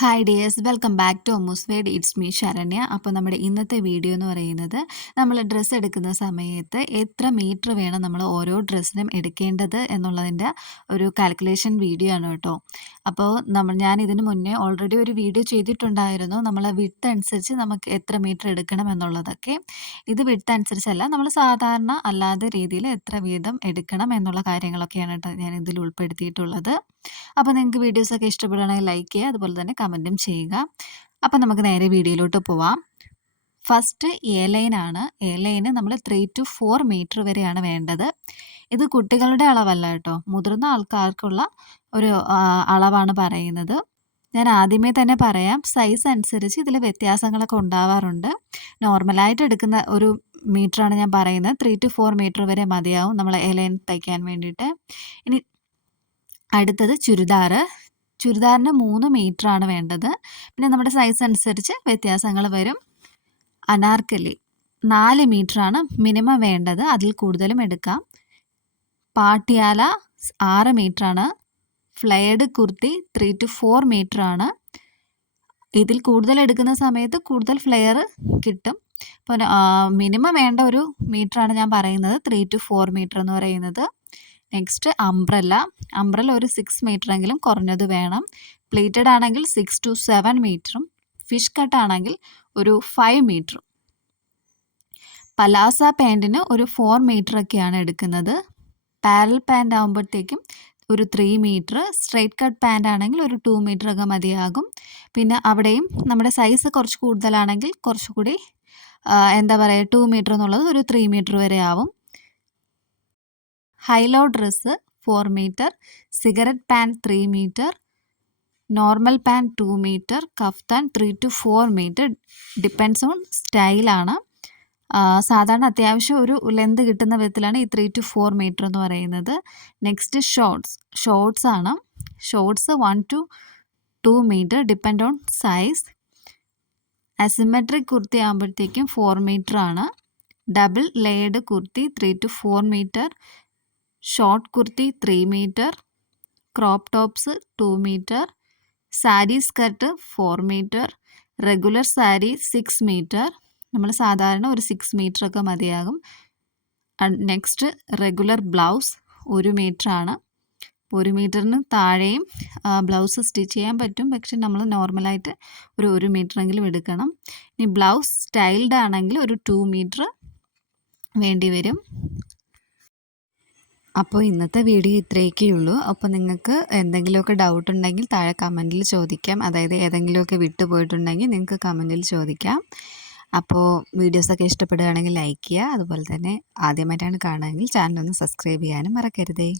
Hi dears welcome back to ഒമോസ്വേഡ് it's me Saranya. അപ്പോൾ നമ്മുടെ ഇന്നത്തെ വീഡിയോ എന്ന് പറയുന്നത് നമ്മൾ ഡ്രസ്സ് എടുക്കുന്ന സമയത്ത് എത്ര മീറ്റർ വേണം നമ്മൾ ഓരോ ഡ്രസ്സിനും എടുക്കേണ്ടത് എന്നുള്ളതിന്റെ ഒരു കാൽക്കുലേഷൻ വീഡിയോ ആണ് കേട്ടോ. അപ്പോൾ നമ്മൾ ഞാൻ ഇതിന് മുന്നേ ഓൾറെഡി ഒരു വീഡിയോ ചെയ്തിട്ടുണ്ടായിരുന്നു. നമ്മൾ വിട്ട് അനുസരിച്ച് നമുക്ക് എത്ര മീറ്റർ എടുക്കണം എന്നുള്ളതൊക്കെ. ഇത് വിട്ട് അനുസരിച്ചല്ല നമ്മൾ സാധാരണ അല്ലാതെ രീതിയിൽ എത്ര വീതം എടുക്കണം എന്നുള്ള കാര്യങ്ങളൊക്കെയാണ് കേട്ടോ ഞാൻ ഇതിൽ ഉൾപ്പെടുത്തിയിട്ടുള്ളത്. അപ്പോൾ നിങ്ങൾക്ക് വീഡിയോസൊക്കെ ഇഷ്ടപ്പെടുകയാണെങ്കിൽ ലൈക്ക് ചെയ്യുക അതുപോലെ തന്നെ കമന്റും ചെയ്യുക. അപ്പം നമുക്ക് നേരെ വീഡിയോയിലോട്ട് പോവാം. ഫസ്റ്റ് എ ലൈനാണ് എ ലൈന് നമ്മൾ ത്രീ ടു ഫോർ മീറ്റർ വരെയാണ് വേണ്ടത്. ഇത് കുട്ടികളുടെ അളവല്ല കേട്ടോ. മുതിർന്ന ആൾക്കാർക്കുള്ള ഒരു അളവാണ് പറയുന്നത്. ഞാൻ ആദ്യമേ തന്നെ പറയാം സൈസ് അനുസരിച്ച് ഇതിൽ വ്യത്യാസങ്ങളൊക്കെ ഉണ്ടാവാറുണ്ട്. നോർമലായിട്ട് എടുക്കുന്ന ഒരു മീറ്ററാണ് ഞാൻ പറയുന്നത്. ത്രീ ടു ഫോർ മീറ്റർ വരെ മതിയാവും നമ്മൾ എ ലൈൻ തയ്ക്കാൻ വേണ്ടിയിട്ട്. ഇനി അടുത്തത് ചുരിദാർ ചുരിദാറിന് മൂന്ന് ആണ് വേണ്ടത്. പിന്നെ നമ്മുടെ സൈസ് അനുസരിച്ച് വ്യത്യാസങ്ങൾ വരും. അനാർക്കലി നാല് ആണ് മിനിമം വേണ്ടത്. അതിൽ കൂടുതലും എടുക്കാം. പാട്ടിയാല ആറ് ആണ്. Flared kurti three to four ആണ്. ഇതിൽ കൂടുതൽ എടുക്കുന്ന സമയത്ത് കൂടുതൽ ഫ്ലെയർ കിട്ടും. അപ്പോൾ മിനിമം വേണ്ട ഒരു മീറ്ററാണ് ഞാൻ പറയുന്നത്. ത്രീ ടു ഫോർ മീറ്റർ എന്ന് പറയുന്നത്. നെക്സ്റ്റ് അംബ്രല്ല അംബ്രല്ല ഒരു സിക്സ് എങ്കിലും കുറഞ്ഞത് വേണം. പ്ലേറ്റഡ് ആണെങ്കിൽ സിക്സ് ടു സെവൻ മീറ്ററും ഫിഷ് കട്ട് ആണെങ്കിൽ ഒരു ഫൈവ് മീറ്ററും പലാസ പാന്റിന് ഒരു ഫോർ ഒക്കെയാണ് എടുക്കുന്നത്. പാരൽ പാന്റ് ആകുമ്പോഴത്തേക്കും ഒരു three meter straight cut pant ആണെങ്കിൽ ഒരു ടു മീറ്റർ ഒക്കെ മതിയാകും. പിന്നെ അവിടെയും നമ്മുടെ സൈസ് കുറച്ച് കൂടുതലാണെങ്കിൽ കുറച്ചുകൂടി എന്താ പറയുക ടു മീറ്റർ എന്നുള്ളത് ഒരു ത്രീ മീറ്റർ വരെ ആവും. High low dress four meter cigarette pant three meter normal pant two meter kaftan three to four meter depends on സ്റ്റൈലാണ് സാധാരണ അത്യാവശ്യം ഒരു ലെന്ത് കിട്ടുന്ന വിധത്തിലാണ് ഈ ത്രീ ടു ഫോർ മീറ്റർ എന്ന് പറയുന്നത്. നെക്സ്റ്റ് ഷോർട്ട്സ് ഷോർട്ട്സ് ആണ്. Shorts one to two meter depend on size asymmetric kurti ആകുമ്പോഴത്തേക്കും ഫോർ മീറ്റർ ആണ്. Double layered kurti three to four meter short kurti three meter crop tops two meter sari skirt four meter regular sari six meter. നമ്മൾ സാധാരണ ഒരു six metre ഒക്കെ മതിയാകും. Next regular blouse ഒരു ആണ്. ഒരു മീറ്ററിന് താഴെയും ബ്ലൗസ് സ്റ്റിച്ച് ചെയ്യാൻ പറ്റും. പക്ഷെ നമ്മൾ നോർമലായിട്ട് ഒരു ഒരു മീറ്ററെങ്കിലും എടുക്കണം. ഇനി ബ്ലൗസ് സ്റ്റൈൽഡ് ആണെങ്കിൽ ഒരു ടു മീറ്റർ വേണ്ടി വരും. അപ്പോൾ ഇന്നത്തെ വീഡിയോ ഇത്രയൊക്കെ ഉള്ളൂ. അപ്പോൾ നിങ്ങൾക്ക് എന്തെങ്കിലുമൊക്കെ ഡൗട്ട് ഉണ്ടെങ്കിൽ താഴെ കമന്റിൽ ചോദിക്കാം. അതായത് ഏതെങ്കിലുമൊക്കെ വിട്ടുപോയിട്ടുണ്ടെങ്കിൽ നിങ്ങൾക്ക് കമന്റിൽ ചോദിക്കാം. അപ്പോൾ വീഡിയോസൊക്കെ ഇഷ്ടപ്പെടുകയാണെങ്കിൽ ലൈക്ക് ചെയ്യുക. അതുപോലെ തന്നെ ആദ്യമായിട്ടാണ് കാണുകയെങ്കിൽ ചാനലൊന്ന് സബ്സ്ക്രൈബ് ചെയ്യാനും മറക്കരുതേ.